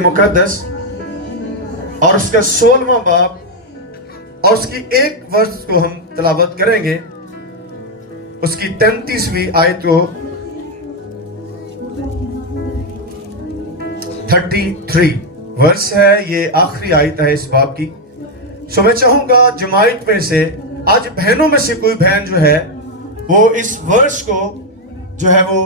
मुकद्दस और उसका 16वां बाब और उसकी एक वर्ष को हम तलावत करेंगे, उसकी 33वीं आयत को 33 वर्ष है, ये आखिरी आयत है इस बाब की। सो मैं चाहूंगा जमायत में से आज बहनों में से कोई बहन जो है वो इस वर्ष को जो है वो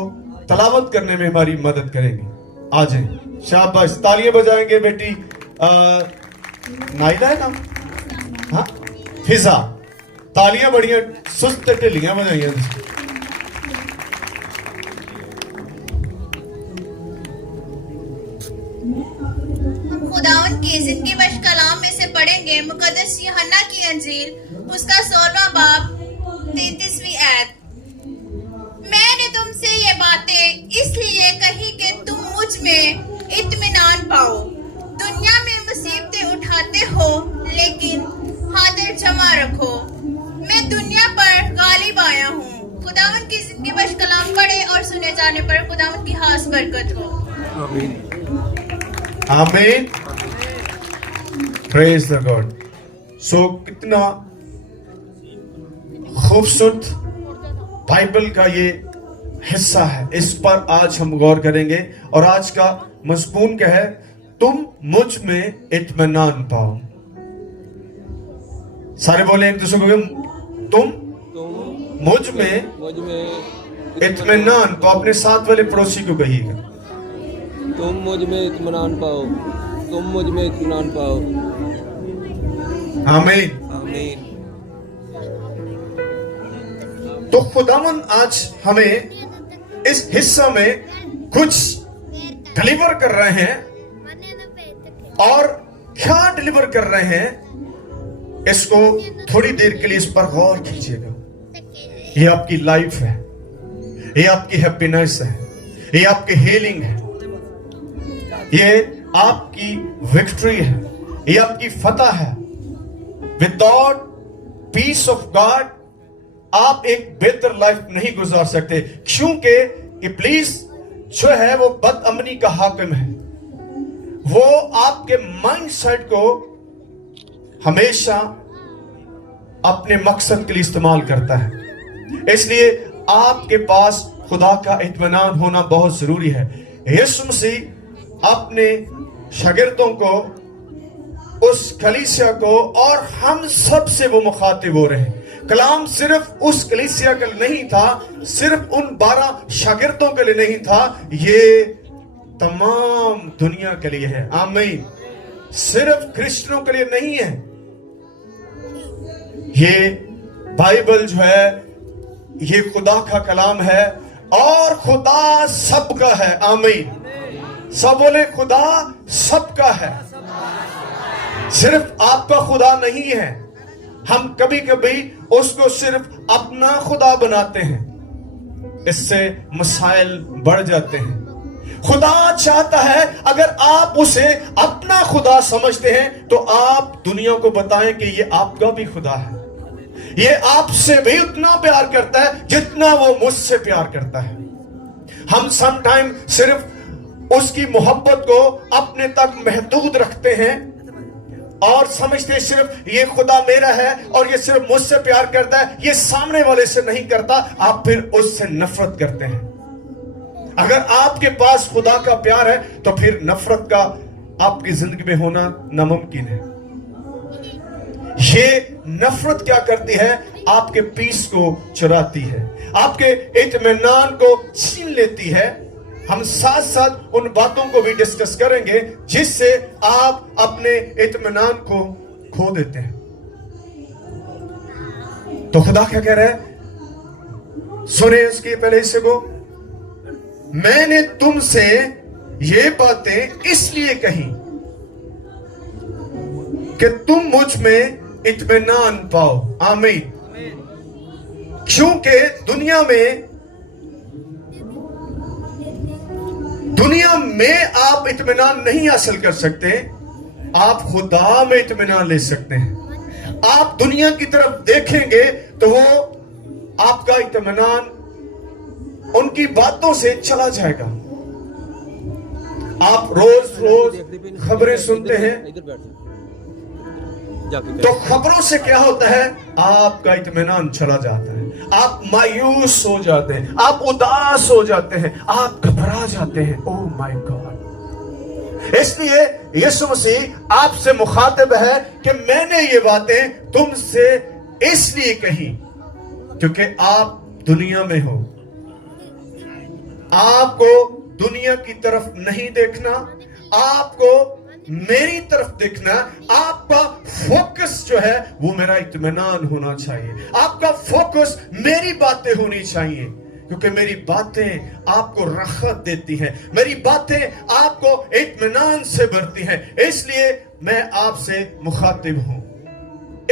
तलावत करने में हमारी मदद करेंगे। आ जाए, शाबाश, तालियां बजाएंगे बेटी नाइला है ना, हाँ फिजा, तालियां बढ़िया सुस्त ढिलियां बजाइया। खुदावन की जिंदगी बख्श कलाम में से पढ़ेंगे मुकद्दस यूहन्ना की अंजील, उसका 16वां बाब 33वीं आयत। मैंने तुमसे ये बातें इसलिए कही कि तुम मुझ में इत्मीनान पाओ। दुनिया में मुसीबतें उठाते हो लेकिन हाथ जमा रखो, मैं दुनिया पर गालिब आया हूँ। खुदावन की जिंदगी बख्श कलाम पढ़े और सुने जाने पर खुदावन की खास बरकत हो। आमीन, प्रेज द गॉड। सो कितना खूबसूरत बाइबल का ये हिस्सा है, इस पर आज हम गौर करेंगे। और आज का मज़मून क्या है? तुम मुझ में इत्मीनान पाओ। सारे बोले एक दूसरे को, तुम मुझ में इत्मीनान पाओ। अपने साथ वाले पड़ोसी को कहिएगा, तुम मुझ में इत्मीनान पाओ, तुम मुझ में इत्मीनान पाओ। आमीन, आमीन। तो खुदावन आज हमें इस हिस्सा में कुछ डिलीवर कर रहे हैं, और क्या डिलीवर कर रहे हैं इसको थोड़ी देर के लिए इस पर गौर कीजिएगा। ये आपकी लाइफ है, ये आपकी हैप्पीनेस है, ये आपकी हीलिंग है, ये आपकी विक्ट्री है, ये आपकी फतह है। विदाउट पीस ऑफ गॉड आप एक बेहतर लाइफ नहीं गुजार सकते, क्योंकि इब्लीस जो है वो बदअमनी का हाकिम है। वो आपके माइंड सेट को हमेशा अपने मकसद के लिए इस्तेमाल करता है। इसलिए आपके पास खुदा का इत्मीनान होना बहुत जरूरी है। यीशु मसीह अपने शागिर्दों को, उस कलीसिया को और हम सब से वो मुखातिब हो रहे हैं। कलाम सिर्फ उस कलीसिया के लिए नहीं था, सिर्फ उन 12 शागिर्दों के लिए नहीं था, ये तमाम दुनिया के लिए है। आमीन। सिर्फ क्रिश्चियनों के लिए नहीं है। ये बाइबल जो है ये खुदा का कलाम है और खुदा सबका है। आमीन। सब बोले खुदा सबका है, सिर्फ आपका खुदा नहीं है। हम कभी कभी उसको सिर्फ अपना खुदा बनाते हैं, इससे मसाइल बढ़ जाते हैं। खुदा चाहता है अगर आप उसे अपना खुदा समझते हैं तो आप दुनिया को बताएं कि ये आपका भी खुदा है। ये आपसे भी उतना प्यार करता है जितना वो मुझसे प्यार करता है। हम समटाइम सिर्फ उसकी मोहब्बत को अपने तक महदूद रखते हैं और समझते सिर्फ ये खुदा मेरा है और ये सिर्फ मुझसे प्यार करता है, ये सामने वाले से नहीं करता। आप फिर उससे नफरत करते हैं। अगर आपके पास खुदा का प्यार है तो फिर नफरत का आपकी जिंदगी में होना नामुमकिन है। ये नफरत क्या करती है? आपके पीस को चुराती है, आपके इत्मीनान को छीन लेती है। हम साथ साथ उन बातों को भी डिस्कस करेंगे जिससे आप अपने इत्मीनान को खो देते हैं। तो खुदा क्या कह रहा है? सुने इसके पहले हिस्से को। मैंने तुमसे ये बातें इसलिए कही कि तुम मुझ में इत्मीनान पाओ। आमीन। क्योंकि दुनिया में आप इत्मीनान नहीं हासिल कर सकते, आप खुदा में इत्मीनान ले सकते हैं। आप दुनिया की तरफ देखेंगे तो वो आपका इत्मीनान उनकी बातों से चला जाएगा। आप रोज रोज खबरें सुनते हैं, इधर बैठ जाके तो खबरों से क्या होता है, आपका इत्मीनान चला जाता है, आप मायूस हो जाते हैं, आप उदास हो जाते हैं, आप घबरा जाते हैं। Oh my God. इसलिए यीशु मसीह आपसे मुखातिब है कि मैंने ये बातें तुमसे इसलिए कही क्योंकि आप दुनिया में हो, आपको दुनिया की तरफ नहीं देखना, आपको मेरी तरफ देखना। आपका फोकस जो है वो मेरा इत्मीनान होना चाहिए, आपका फोकस मेरी बातें होनी चाहिए, क्योंकि मेरी बातें आपको राहत देती हैं, मेरी बातें आपको इत्मीनान से भरती हैं। इसलिए मैं आपसे मुखातिब हूं,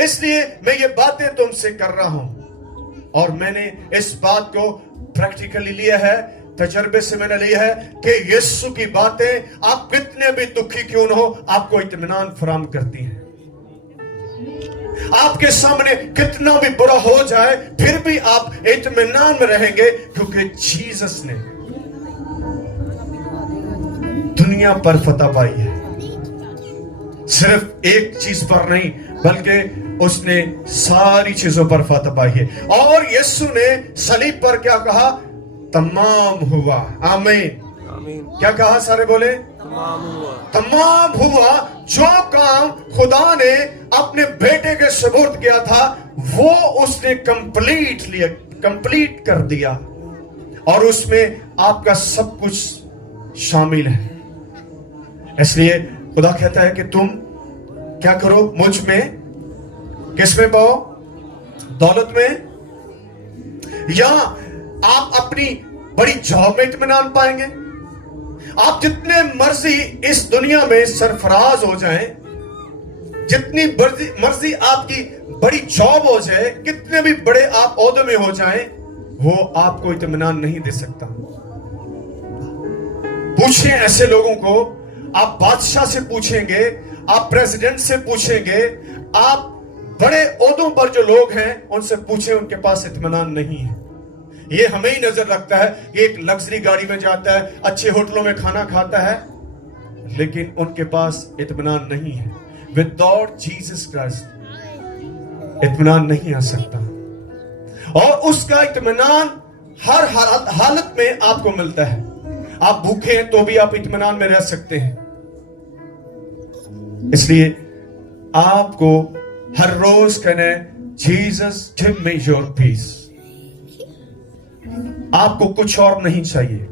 इसलिए मैं ये बातें तुमसे कर रहा हूं। और मैंने इस बात को प्रैक्टिकली लिया है, तजर्बे से मैंने लिया है कि यीशु की बातें आप कितने भी दुखी क्यों न हो, आपको इत्मीनान फराहम करती हैं। आपके सामने कितना भी बुरा हो जाए फिर भी आप इत्मीनान में रहेंगे, क्योंकि जीसस ने दुनिया पर फतह पाई है। सिर्फ एक चीज पर नहीं, बल्कि उसने सारी चीजों पर फतह पाई है। और यीशु ने सलीब पर क्या कहा? तमाम हुआ। आमीन। आमीन। क्या कहा? सारे बोले तमाम हुआ। तमाम हुआ। जो काम खुदा ने अपने बेटे के सुपुर्द किया था वो उसने कंप्लीट कर दिया, और उसमें आपका सब कुछ शामिल है। इसलिए खुदा कहता है कि तुम क्या करो? मुझ में, किस में पाओ? दौलत में, या आप अपनी बड़ी जॉब में इत्मीनान पाएंगे। आप जितने मर्जी इस दुनिया में सरफराज हो जाएं, जितनी मर्जी आपकी बड़ी जॉब हो जाए, कितने भी बड़े आप ओहदे में हो जाएं, वो आपको इत्मीनान नहीं दे सकता। पूछें ऐसे लोगों को, आप बादशाह से पूछेंगे, आप प्रेसिडेंट से पूछेंगे, आप बड़े ओहदों पर जो लोग हैं उनसे पूछें, उनके पास इत्मीनान नहीं है। ये हमें ही नजर रखता है, ये एक लग्जरी गाड़ी में जाता है, अच्छे होटलों में खाना खाता है, लेकिन उनके पास इत्मीनान नहीं है। विदाउट जीसस क्राइस्ट इत्मीनान नहीं आ सकता, और उसका इत्मीनान हर हालत में आपको मिलता है। आप भूखे हैं तो भी आप इत्मीनान में रह सकते हैं। इसलिए आपको हर रोज कहना है, Jesus give me your peace. आपको कुछ और नहीं चाहिए।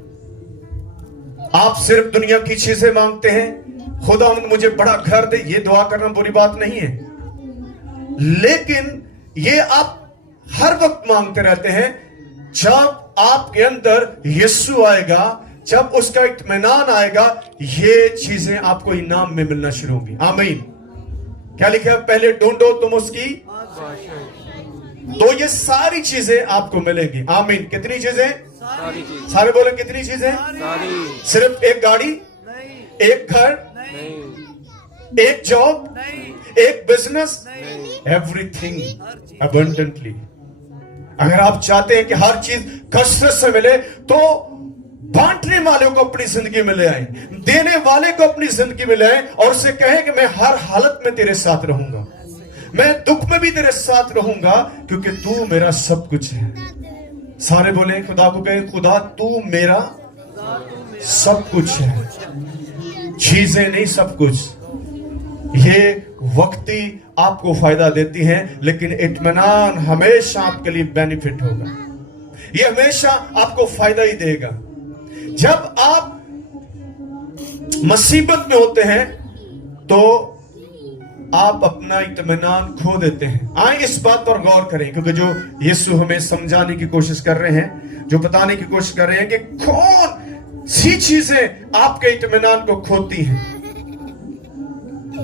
आप सिर्फ दुनिया की चीजें मांगते हैं, खुदा मुझे बड़ा घर दे, ये दुआ करना बुरी बात नहीं है, लेकिन ये आप हर वक्त मांगते रहते हैं। जब आपके अंदर यीशु आएगा, जब उसका इत्मीनान आएगा, ये चीजें आपको इनाम में मिलना शुरू होंगी। आमीन। क्या लिखा है? पहले ढूंढो तुम उसकी, तो ये सारी चीजें आपको मिलेंगी। आमीन। कितनी चीजें? सारी चीज। सारे बोले कितनी चीजें? सारी। सिर्फ एक गाड़ी, एक घर, नहीं। एक जॉब, एक बिजनेस, एवरीथिंग अबंडेंटली। अगर आप चाहते हैं कि हर चीज कसरत से मिले, तो बांटने वाले को अपनी जिंदगी में ले आए, देने वाले को अपनी जिंदगी में ले आए, और उसे कहें कि मैं हर हालत में तेरे साथ रहूंगा, मैं दुख में भी तेरे साथ रहूंगा, क्योंकि तू मेरा सब कुछ है। सारे बोले खुदा को कहे, खुदा तू मेरा सब कुछ है। चीजें नहीं सब कुछ। ये वक्ती आपको फायदा देती हैं, लेकिन इत्मीनान हमेशा आपके लिए बेनिफिट होगा। ये हमेशा आपको फायदा ही देगा। जब आप मुसीबत में होते हैं तो आप अपना इत्मीनान खो देते हैं। आए इस बात पर गौर करें, क्योंकि जो यीशु हमें समझाने की कोशिश कर रहे हैं, जो बताने की कोशिश कर रहे हैं कि कौन सी चीजें आपके इत्मीनान को खोती हैं।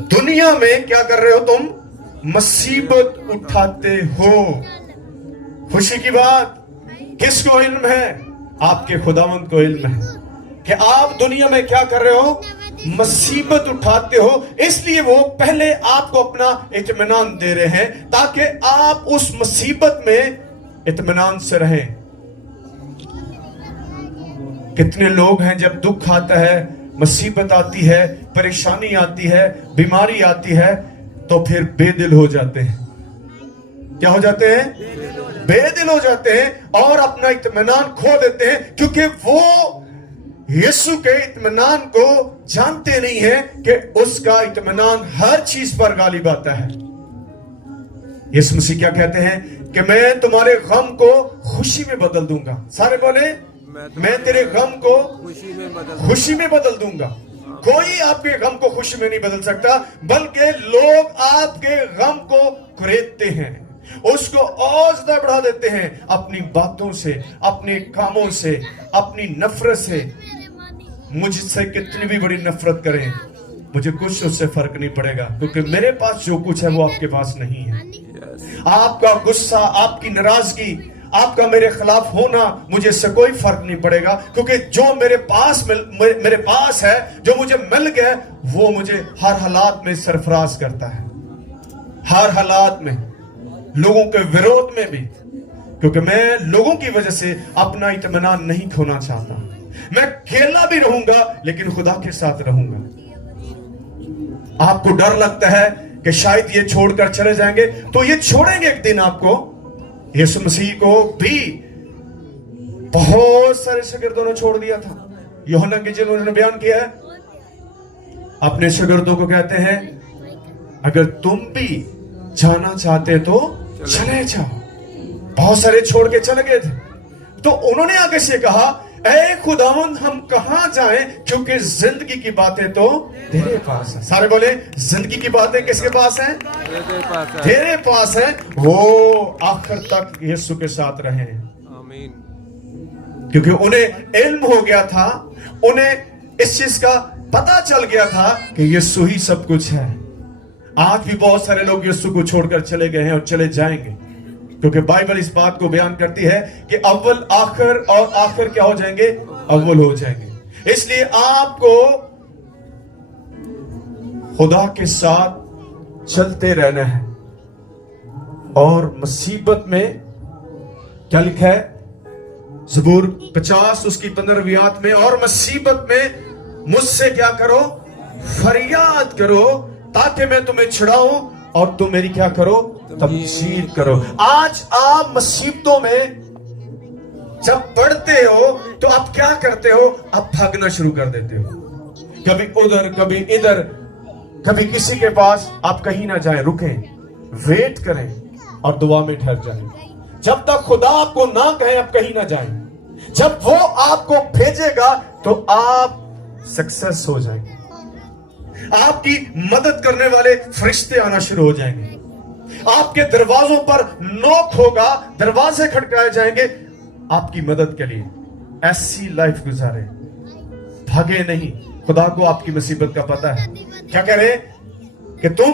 दुनिया में क्या कर रहे हो तुम? मुसीबत उठाते हो। खुशी की बात किसको इल्म है? आपके खुदावंद को इल्म है कि आप दुनिया में क्या कर रहे हो? मुसीबत उठाते हो। इसलिए वो पहले आपको अपना इत्मीनान दे रहे हैं, ताकि आप उस मुसीबत में इत्मीनान से रहें। कितने लोग हैं जब दुख आता है मुसीबत आती है, परेशानी आती है, बीमारी आती है, तो फिर बेदिल हो जाते हैं। क्या हो जाते हैं? बेदिल हो जाते हैं और अपना इत्मीनान खो देते हैं, क्योंकि वो यीशु के इत्मीनान को जानते नहीं है कि उसका इत्मीनान हर चीज पर गालिब आता है। यीशु मसीह क्या कहते हैं कि मैं तुम्हारे गम को खुशी में बदल दूंगा। सारे बोले, मैं तेरे गम को खुशी में बदल दूंगा। कोई आपके गम को खुशी में नहीं बदल सकता, बल्कि लोग आपके गम को कुरेदते हैं, उसको और ज्यादा बढ़ा देते हैं अपनी बातों से, अपने कामों से, अपनी नफरत से। मुझसे कितनी भी बड़ी नफरत करें, मुझे कुछ उससे फर्क नहीं पड़ेगा, क्योंकि मेरे पास जो कुछ है वो आपके पास नहीं है। आपका गुस्सा, आपकी नाराजगी, आपका मेरे खिलाफ होना, मुझे इससे कोई फर्क नहीं पड़ेगा, क्योंकि जो मेरे पास है, जो मुझे मिल गया, वो मुझे हर हालात में सरफराज करता है, हर हालात में, लोगों के विरोध में भी, क्योंकि मैं लोगों की वजह से अपना इत्मीनान नहीं खोना चाहता। मैं अकेला भी रहूंगा लेकिन खुदा के साथ रहूंगा। आपको डर लगता है कि शायद ये छोड़कर चले जाएंगे, तो ये छोड़ेंगे एक दिन आपको। यीशु मसीह को भी बहुत सारे शागिर्दों ने छोड़ दिया था। यूहन्ना की जिन्होंने बयान किया है, अपने शागिर्दों को कहते हैं, अगर तुम भी जाना चाहते तो चले जाओ। बहुत सारे छोड़ के चले गए थे, तो उन्होंने आगे से कहा, ऐ खुदावंद हम कहां जाएं, क्योंकि जिंदगी की बातें तो तेरे पास है। सारे बोले, जिंदगी की बातें किसके पास हैं? तेरे पास है। वो आखिर तक यीशु के साथ रहे, क्योंकि उन्हें इल्म हो गया था, उन्हें इस चीज का पता चल गया था कि यीशु ही सब कुछ है। आज भी बहुत सारे लोग यीशु को छोड़कर चले गए हैं और चले जाएंगे, क्योंकि बाइबल इस बात को बयान करती है कि अव्वल आखिर और आखिर क्या हो जाएंगे? अव्वल हो जाएंगे। इसलिए आपको खुदा के साथ चलते रहना है। और मुसीबत में क्या लिखा है? ज़बूर 50 उसकी 15वीं आयत में, और मुसीबत में मुझसे क्या करो? फरियाद करो, ताकि मैं तुम्हें छुड़ाऊं और तुम मेरी क्या करो? तमजीद करो। आज आप मुसीबतों में जब पड़ते हो तो आप क्या करते हो? आप भागना शुरू कर देते हो, कभी उधर कभी इधर, कभी किसी के पास। आप कहीं ना जाएं, रुकें, वेट करें और दुआ में ठहर जाएं। जब तक खुदा आपको ना कहे आप कहीं ना जाएं। जब वो आपको भेजेगा तो आप सक्सेस हो जाएंगे, आपकी मदद करने वाले फरिश्ते आना शुरू हो जाएंगे, आपके दरवाजों पर नॉक होगा, दरवाजे खटकाए जाएंगे आपकी मदद के लिए। ऐसी लाइफ गुजारे, भागे नहीं। खुदा को आपकी मुसीबत का पता है। क्या कह रहे कि तुम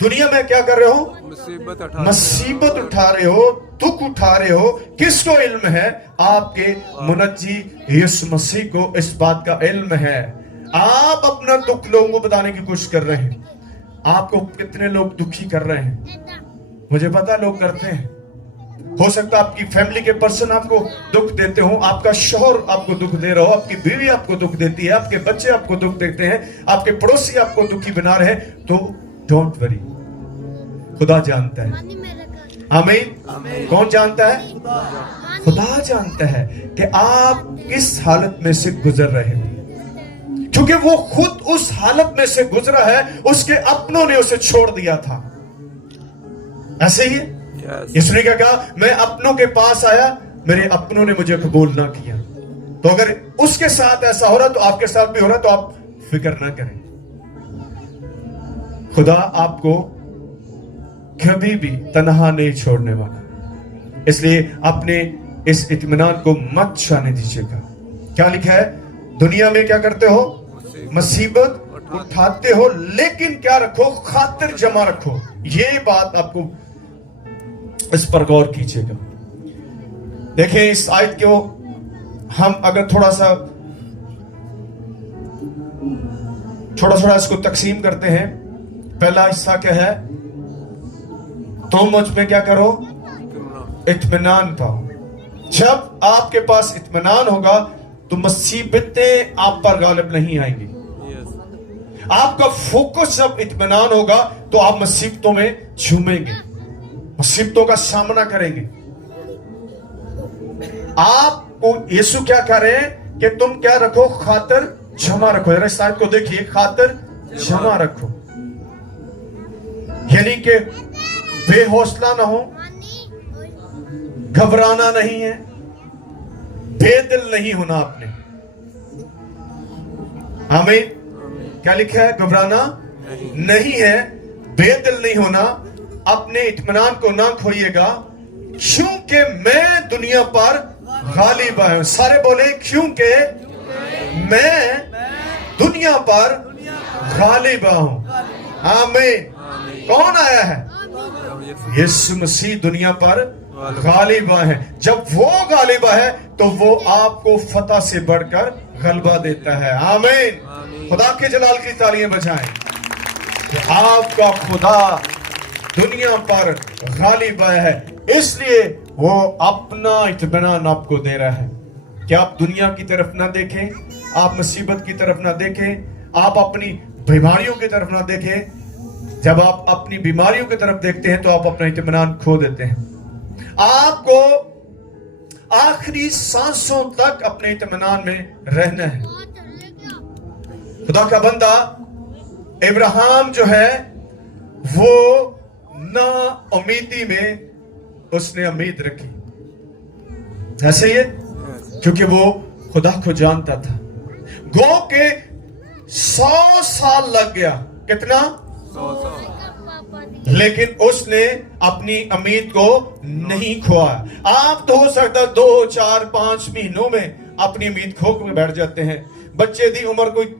दुनिया में क्या कर रहे हो? मुसीबत उठा रहे हो, दुख उठा रहे हो। किसको इल्म है? आपके मुनज्जी यीशु मसीह को इस बात का इल्म है। आप अपना दुख लोगों को बताने की कोशिश कर रहे हैं। आपको कितने लोग दुखी कर रहे हैं मुझे पता, लोग करते हैं। हो सकता है आपकी फैमिली के पर्सन आपको दुख देते हो, आपका शौहर आपको दुख दे रहा हो, आपकी बीवी आपको दुख देती है, आपके बच्चे आपको दुख देते हैं, आपके पड़ोसी आपको दुखी बना रहे हैं, तो डोंट वरी, खुदा जानता है। आमीन। कौन जानता है? खुदा जानता है कि आप किस हालत में से गुजर रहे हो, क्योंकि वो खुद उस हालत में से गुजरा है। उसके अपनों ने उसे छोड़ दिया था। ऐसे ही इसने क्या कहा? मैं अपनों के पास आया, मेरे अपनों ने मुझे कबूल ना किया। तो अगर उसके साथ ऐसा हो रहा तो आपके साथ भी हो रहा, तो आप फिक्र ना करें। खुदा आपको कभी भी तन्हा नहीं छोड़ने वाला, इसलिए अपने इस इत्मीनान को मत जाने दीजिएगा। क्या लिखा है? दुनिया में क्या करते हो? मुसीबत उठाते हो, लेकिन क्या रखो? खातिर जमा रखो। ये बात आपको इस पर गौर कीजिएगा। देखें, इस आयत को हम अगर थोड़ा थोड़ा इसको तकसीम करते हैं। पहला हिस्सा क्या है? तुम मुझ में क्या करो? इत्मीनान पाओ। जब आपके पास इत्मीनान होगा तो मुसीबतें आप पर गालिब नहीं आएंगी। آپ کا فوکس جب اطمینان ہوگا تو آپ مصیبتوں میں جھومیں گے, مصیبتوں کا سامنا کریں گے. آپ کو یسوع کیا کہہ رہے ہیں کہ تم کیا رکھو, خاطر جمع رکھو. ذرا اس آیت کو دیکھیے, خاطر جمع رکھو, یعنی کہ بے حوصلہ نہ ہو, گھبرانا نہیں ہے, بے دل نہیں ہونا آپ نے. آمین. کیا لکھا ہے؟ گھبرانا نہیں ہے, بے دل نہیں ہونا, اپنے اطمینان کو نہ کھوئیے گا, کیونکہ میں دنیا پر غالب آیا ہوں. سارے بولے, کیونکہ میں دنیا پر غالب آیا ہوں. آمین. کون آیا ہے؟ یسوع مسیح دنیا پر غالب آئے ہیں. جب وہ غالب ہے تو وہ آپ کو فتح سے بڑھ کر غلبہ دیتا ہے. آمین. خدا کے جلال کی تالیاں بجائیں. آپ کا خدا دنیا پر غالب آیا ہے, اس لیے وہ اپنا اطمینان آپ کو دے رہا ہے کہ آپ دنیا کی طرف نہ دیکھیں, آپ مصیبت کی طرف نہ دیکھیں, آپ اپنی بیماریوں کی طرف نہ دیکھیں. جب آپ اپنی بیماریوں کی طرف دیکھتے ہیں تو آپ اپنا اطمینان کھو دیتے ہیں. آپ کو آخری سانسوں تک اپنے اطمینان میں رہنا ہے. خدا کا بندہ ابراہیم جو ہے وہ نا امیدی میں اس نے امید رکھی. ایسے ہی ہے, کیونکہ وہ خدا کو جانتا تھا. گو کے 100 سال لگ گیا. کتنا؟ 100. لیکن اس نے اپنی امید کو نہیں کھویا. آپ تو ہو سکتا 2, 4, 5 مہینوں میں اپنی امید کھو کے بیٹھ جاتے ہیں. بچے دی عمر کوئی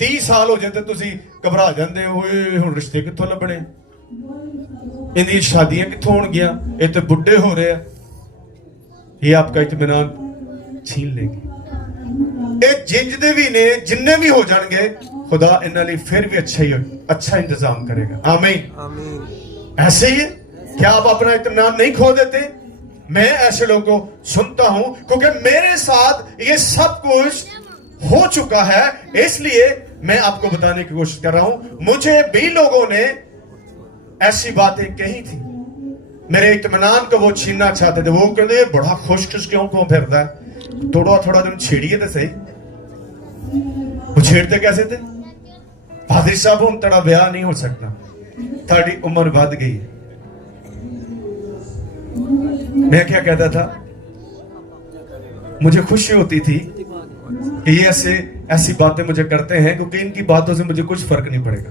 30 سال ہو جاتے تسی گھبرا جاندے ہوئے, ہن رشتے کتھوں لبنے, انہی شادیاں کتھوں ہون گیا, یہ تو بڈھے ہو رہے ہیں. یہ آپ کا اطمینان چھین لیں گے. یہ جنجدے بھی نے, جننے بھی ہو جان گے, خدا انہاں لئی پھر بھی اچھا انتظام کرے گا. آمین. ایسے ہی ہے. کیا آپ اپنا اطمینان نہیں کھو دیتے؟ میں ایسے لوگوں کو سنتا ہوں کیونکہ میرے ساتھ یہ سب کچھ ہو چکا ہے, اس لیے میں آپ کو بتانے کی کوشش کر رہا ہوں. مجھے بھی لوگوں نے ایسی باتیں کہی تھی, میرے اطمینان کو وہ چھیننا چاہتے تھے. وہ کہتے بڑا خوش کیوں پھرتا ہے, تھوڑا دن چھیڑیے تھے صحیح. وہ چھیڑتے کیسے تھے؟ پادری صاحب ہم تڑا بیاہ نہیں ہو سکتا, تھوڑی عمر بڑھ گئی ہے. میں کیا کہتا تھا, مجھے خوشی ہوتی تھی کہ یہ ایسی باتیں مجھے کرتے ہیں کیونکہ ان کی باتوں سے مجھے کچھ فرق نہیں پڑے گا,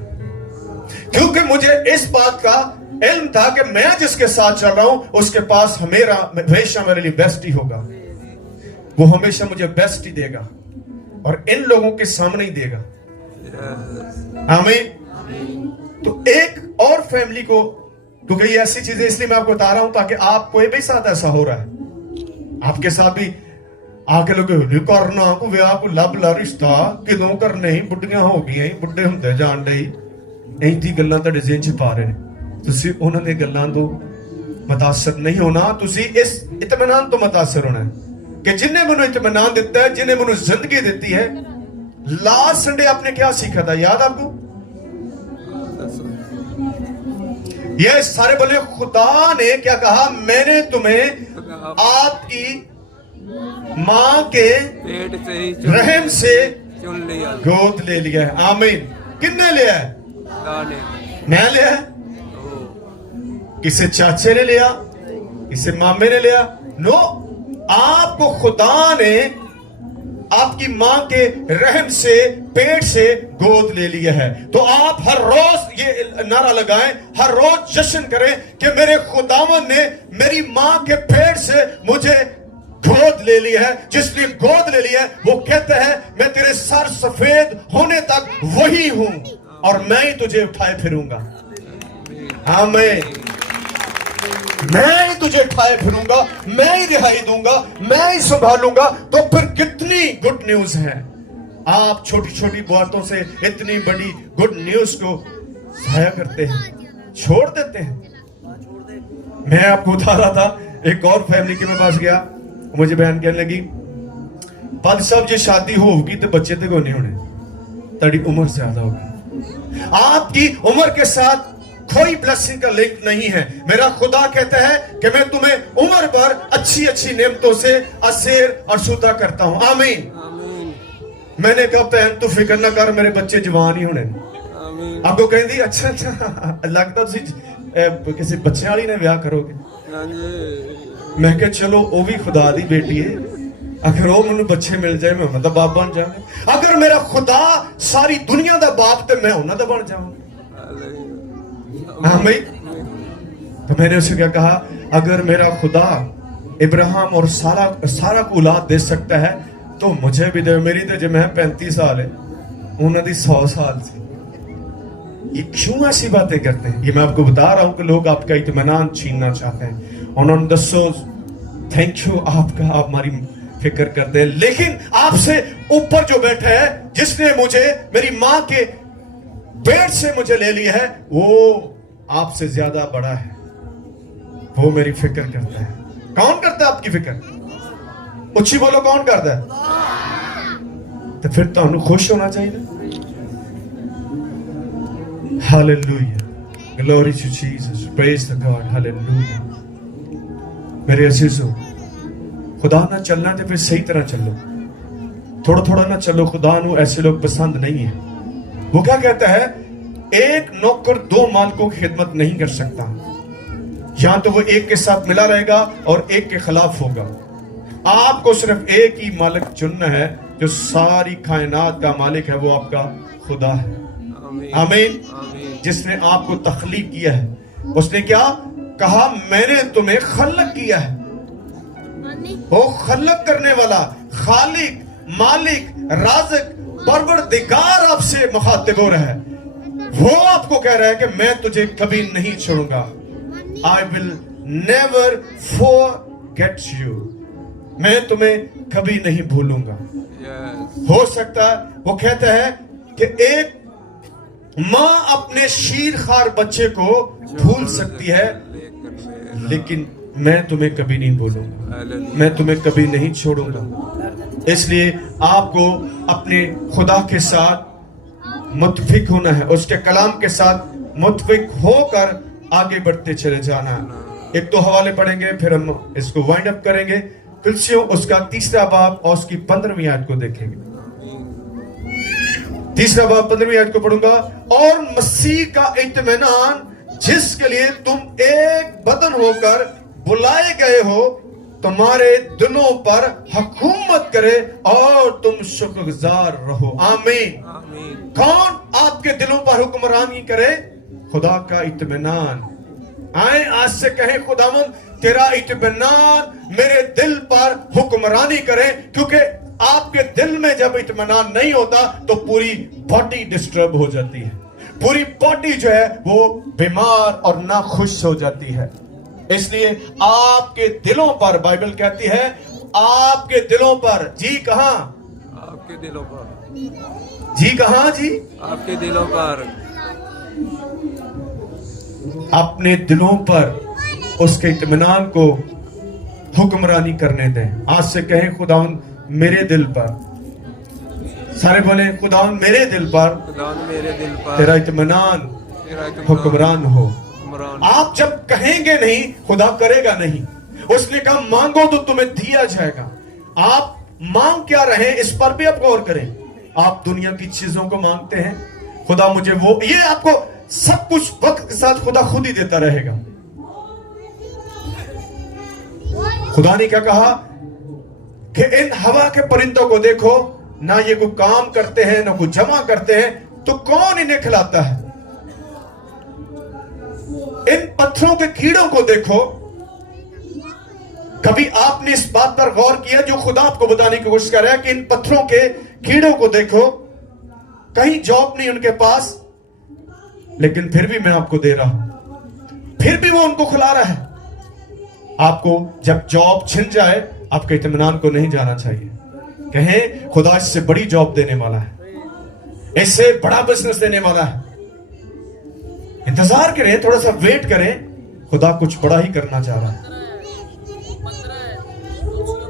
کیونکہ مجھے اس بات کا علم تھا کہ میں جس کے ساتھ چل رہا ہوں اس کے پاس ہمیشہ میرے لیے بیسٹ ہی ہوگا. وہ ہمیشہ مجھے بیسٹ ہی دے گا اور ان لوگوں کے سامنے ہی دے گا. آمین. تو ایک اور فیملی کو, کیونکہ یہ ایسی چیزیں اس لیے میں آپ کو بتا رہا ہوں تاکہ آپ کوئی بھی ساتھ ایسا ہو رہا ہے, آپ کے ساتھ بھی آگے لوگ کرنا کو ویاہ کو لب لا رشتہ کدوں کرنے ہی, بڑھیاں ہو گئی, بڑھے ہوندے جان ڈے, ایسی گلاں تہاڈے ذہن چ پا رہے ہیں. تسی انہاں دے گلاں تو متاثر نہیں ہونا, تسی اس اطمینان تو متاثر ہونا ہے کہ جن نے منو اطمینان دیتا ہے, جن نے منو زندگی دیتی ہے. لاسٹ سنڈے آپ نے کیا سیکھا تھا, یاد آپ کو؟ یہ سارے بولے, خدا نے کیا کہا, میں نے تمہیں آپ کی ماں کے پیٹ سے ہی رحم سے چن لیا, گود لے لیا ہے. آمین. کن نے لیا ہے؟ میں لیا ہے؟ کسے چاچے نے لیا, کسے مامے نے لیا؟ نو, آپ کو خدا نے آپ کی ماں کے رحم سے, پیٹ سے گود لے لیا ہے. تو آپ ہر روز یہ نعرہ لگائیں, ہر روز جشن کریں کہ میرے خداوند نے میری ماں کے پیٹ سے مجھے گود لے لی ہے. جس نے گود لے لی ہے وہ کہتا ہے میں تیرے سر سفید ہونے تک وہی ہوں اور میں ہی تجھے اٹھائے پھروں گا. آمین. میں ہی تجھے اٹھائے پھروں گا, میں ہی رہائی دوں گا, میں ہی سنبھالوں گا. تو پھر کتنی گڈ نیوز ہے. آپ چھوٹی چھوٹی باتوں سے اتنی بڑی گڈ نیوز کو ضائع کرتے ہیں, چھوڑ دیتے ہیں. میں آپ کو بتا رہا تھا, ایک اور فیملی کے میں پاس گیا, مجھے بیان کہنے لگی, پاد صاحب جی شادی ہوگی تو بچے تے کو نہیں ہونے, تڑی عمر زیادہ ہوگی. आपकी उम्र के साथ कोई ब्लेसिंग का लिंक नहीं है। मेरा खुदा कहता है कि मैं तुम्हें उम्र भर अच्छी अच्छी नेमतों से असेर और सुदा करता हूं। आमीन। आमीन मैंने कहा बहन तू फिक्र ना कर, मेरे बच्चे जवान ही होने। आमीन आपको कहती अच्छा अच्छा लगता तुसी किसी बच्चे वाली ने ब्याह करोगे। हाँ जी मैं कहा चलो वो भी खुदा दी बेटी है, अगर वो मैनू बच्चे मिल जाए मैं उन्हां दा बाप बन जाऊंगा। अगर मेरा खुदा सारी दुनिया दा बाप तो मैं उन्हां दा बन जाऊंगा। आमीन। तो मैंने उसे क्या कहा, अगर मेरा खुदा इब्राहिम और सारा को औलाद दे सकता है तो मुझे भी दे। मेरी तो जब मैं 35 साल है, उन्होंने दी 100 साल से। ये क्यों ऐसी बातें करते हैं? ये मैं आपको बता रहा हूं कि लोग आपका इत्मीनान छीनना चाहते हैं। उन्होंने दसो थैंक यू आपका, आप हमारी फिक्र करते हैं, लेकिन आपसे ऊपर जो बैठा है, जिसने मुझे मेरी माँ के पेट से मुझे ले लिया है, वो आपसे ज्यादा बड़ा है। वो मेरी फिक्र करता है। कौन करता है आपकी फिक्र? उच्ची बोलो, कौन करता है? तो फिर तो हमें खुश होना चाहिए। Hallelujah, glory to Jesus, praise the God, hallelujah. मेरे अजीजों, खुदा ना चलना तो फिर सही तरह चलो, थोड़ा थोड़ा ना चलो। खुदा नु ऐसे लोग पसंद नहीं है। वो क्या कहता है, एक नौकर 2 मालिकों की खिदमत नहीं कर सकता। या तो वो एक के साथ मिला रहेगा और एक के खिलाफ होगा। आपको सिर्फ एक ही मालिक चुनना है, जो सारी कायनात का मालिक है, वो आपका खुदा है। आमीन। जिसने आपको तख्लीक किया है। उसने क्या कहा, मैंने तुम्हें खलक किया है। वो खलक करने वाला, खालिक, मालिक, राज़िक, परवरदिगार आपसे मुखातिब हो रहा है। वो आपको कह रहा है कि मैं तुझे कभी नहीं छोड़ूंगा। I will never forget you. मैं तुम्हें कभी नहीं भूलूंगा। हो सकता है वो कहता है कि एक माँ अपने शीरखार बच्चे को भूल सकती है, लेकिन मैं तुम्हें कभी नहीं भूलूंगा, मैं तुम्हें कभी नहीं छोड़ूंगा। इसलिए आपको अपने खुदा के साथ मुत्फिक होना है, उसके कलाम के साथ मुत्फिक होकर आगे बढ़ते चले जाना है। एक तो हवाले पढ़ेंगे, फिर हम इसको वाइंड अप करेंगे। कुलसियों उसका 3रा बाब और उसकी 15वीं आयत को देखेंगे। 3रा बाब 15वीं आयत को पढ़ूंगा। और मसीह का इत्मीनान, जिसके लिए तुम एक बदन होकर बुलाए गए हो, तुम्हारे दिलों पर हुकूमत करे और तुम शुक्रगुजार रहो। आमीन। कौन आपके दिलों पर हुक्मरानी करे? खुदा का इत्मीनान। आए आज से कहें, खुदावंद तेरा इत्मीनान मेरे दिल पर हुक्मरानी करे, क्योंकि आपके दिल में जब इत्मीनान नहीं होता तो पूरी बॉडी डिस्टर्ब हो जाती है। पूरी बॉडी जो है वो बीमार और नाखुश हो जाती है। इसलिए आपके दिलों पर, बाइबल कहती है आपके दिलों पर, जी कहां? आपके दिलों पर। जी कहां? जी आपके दिलों पर। अपने दिलों पर उसके इत्मीनान को हुक्मरानी करने दें। आज से कहें, खुदावंद मेरे दिल पर, सारे बोले खुदावंद मेरे दिल पर, खुदावंद मेरे दिल पर तेरा इत्मीनान हुक्मरान हो। आप जब कहेंगे नहीं, खुदा करेगा नहीं। उसने कहा मांगो तो तुम्हें दिया जाएगा। आप मांग क्या रहे, इस पर भी आप गौर करें। आप दुनिया की चीजों को मांगते हैं, खुदा मुझे वो, ये आपको सब कुछ वक्त के साथ खुदा खुद ही देता रहेगा। खुदा ने क्या कहा कि इन हवा के परिंदों को देखो, ना ये कोई काम करते हैं ना कोई जमा करते हैं, तो कौन इन्हें खिलाता है? इन पत्थरों के कीड़ों को देखो। कभी आपने इस बात पर गौर किया, जो खुदा आपको बताने की कोशिश कर रहा है, कि इन पत्थरों के कीड़ों को देखो, कहीं जॉब नहीं उनके पास, लेकिन फिर भी मैं आपको दे रहा हूं, फिर भी वो उनको खिला रहा है। आपको जब जॉब छिन जाए, आपके इत्मीनान को नहीं जाना चाहिए। कहें खुदा इससे बड़ी जॉब देने वाला है, इससे बड़ा बिजनेस देने वाला है। इंतजार करें, थोड़ा सा वेट करें, खुदा कुछ बड़ा ही करना चाह रहा है।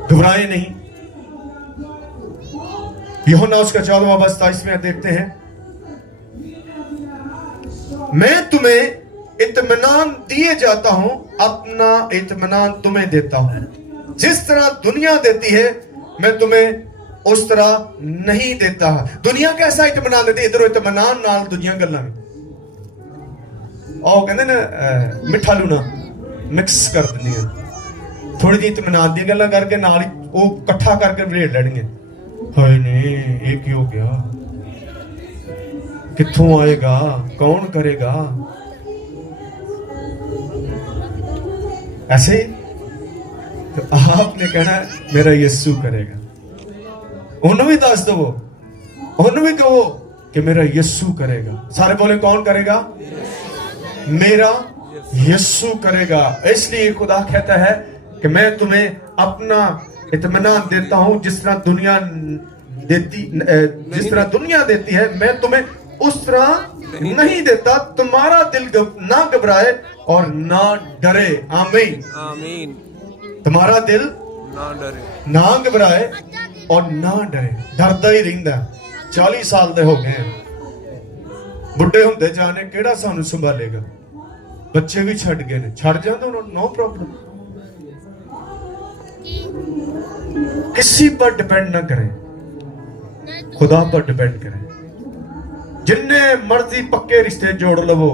घबराए नहीं। यूहन्ना उसका 14वां 27वां देखते हैं। मैं तुम्हें इत्मीनान दिए जाता हूं, अपना इत्मीनान तुम्हें देता हूं। जिस तरह दुनिया देती है मैं तुम्हें उस तरह नहीं देता। दुनिया कैसा इत्मीनान देती, इधर इत्मीनान नाल दुनिया गल्लां ਉਹ ਕਹਿੰਦੇ ਨੇ ਮਿੱਠਾ ਲੂਣਾ ਮਿਕਸ ਕਰ ਦਿੰਦੀਆਂ, ਥੋੜੀ ਜਿਹੀ ਇਤਮਾਨਾਨ ਦੀਆਂ ਗੱਲਾਂ ਕਰਕੇ ਨਾਲ ਹੀ ਉਹ ਇਕੱਠਾ ਕਰਕੇ ਬਲੇਡ ਲੈਣਗੇ। ਹਾਏ ਨਹੀਂ ਇਹ ਕੀ ਹੋ ਗਿਆ, ਕਿੱਥੋਂ ਆਏਗਾ, ਕੌਣ ਕਰੇਗਾ। ऐसे तो आपने कहना मेरा यीशु करेगा। उन्हें भी दस दो, उन्हें भी कहो कि मेरा यीशु करेगा। सारे बोले कौन करेगा, मेरा यीशु करेगा। इसलिए खुदा कहता है कि मैं तुम्हें अपना इत्मीनान देता हूं, जिस तरह दुनिया देती है मैं तुम्हें उस तरह नहीं देता। तुम्हारा दिल ना घबराए और ना डरे। आमीन आमीन। तुम्हारा दिल ना डरे, ना घबराए और ना डरे। डरदा ही रहिंदा। 40 साल दे हो गए, बुढ़े होंदे जाने केड़ा सानू संभालेगा। बच्चे भी छड़ गए ने, छड़ जाते उन्होंने नो प्रॉब्लम। किसी पर डिपेंड ना करें, खुदा पर डिपेंड करें। जिन्ने मर्जी पक्के रिश्ते जोड़ लवो,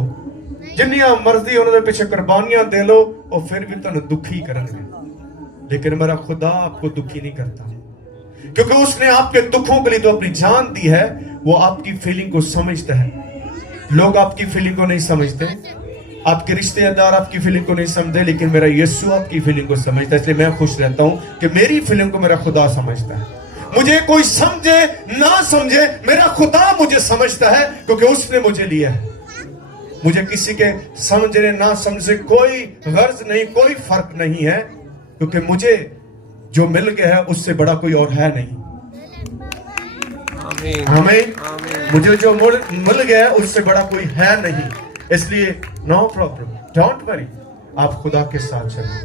जिन्नियां मर्जी उन्होंने पीछे कुर्बानियां दे लो, और फिर भी तुहानू दुखी करेंगे। लेकिन मेरा खुदा आपको दुखी नहीं करता, क्योंकि उसने आपके दुखों के लिए तो अपनी जान दी है। वो आपकी फीलिंग को समझता है। लोग आपकी फीलिंग को नहीं समझते, आपके रिश्तेदार आपकी फीलिंग को नहीं समझते, लेकिन मेरा यीशु आपकी फीलिंग को समझता है। इसलिए मैं खुश रहता हूं कि मेरी फीलिंग को मेरा खुदा समझता है। मुझे कोई समझे ना समझे, मेरा खुदा मुझे समझता है, क्योंकि उसने मुझे लिया है। मुझे किसी के समझने ना समझे कोई गर्ज नहीं, कोई फर्क नहीं है, क्योंकि मुझे जो मिल गया है उससे बड़ा कोई और है नहीं। आमीन आमीन। आमीन। मुझे जो मिल गया है उससे बड़ा कोई है नहीं। इसलिए नो प्रॉब्लम, डोंट वरी, आप खुदा के साथ चलें।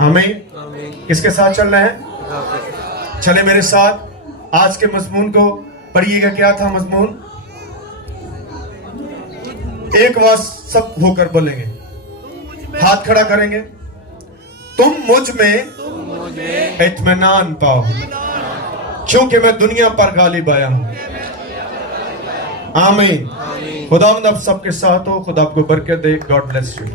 आमीन। आमीन। किसके साथ चलना है, आमीन। चले मेरे साथ। आज के मजमून को पढ़िएगा। क्या था मजमून, एक बार सब होकर बोलेंगे, हाथ खड़ा करेंगे। तुम मुझ में इत्मीनान पाओ, क्योंकि मैं दुनिया पर गालिब आया हूं। आमीन। खुदा आप सबके साथ हो, खुदा आपको बरकत दे। God bless you.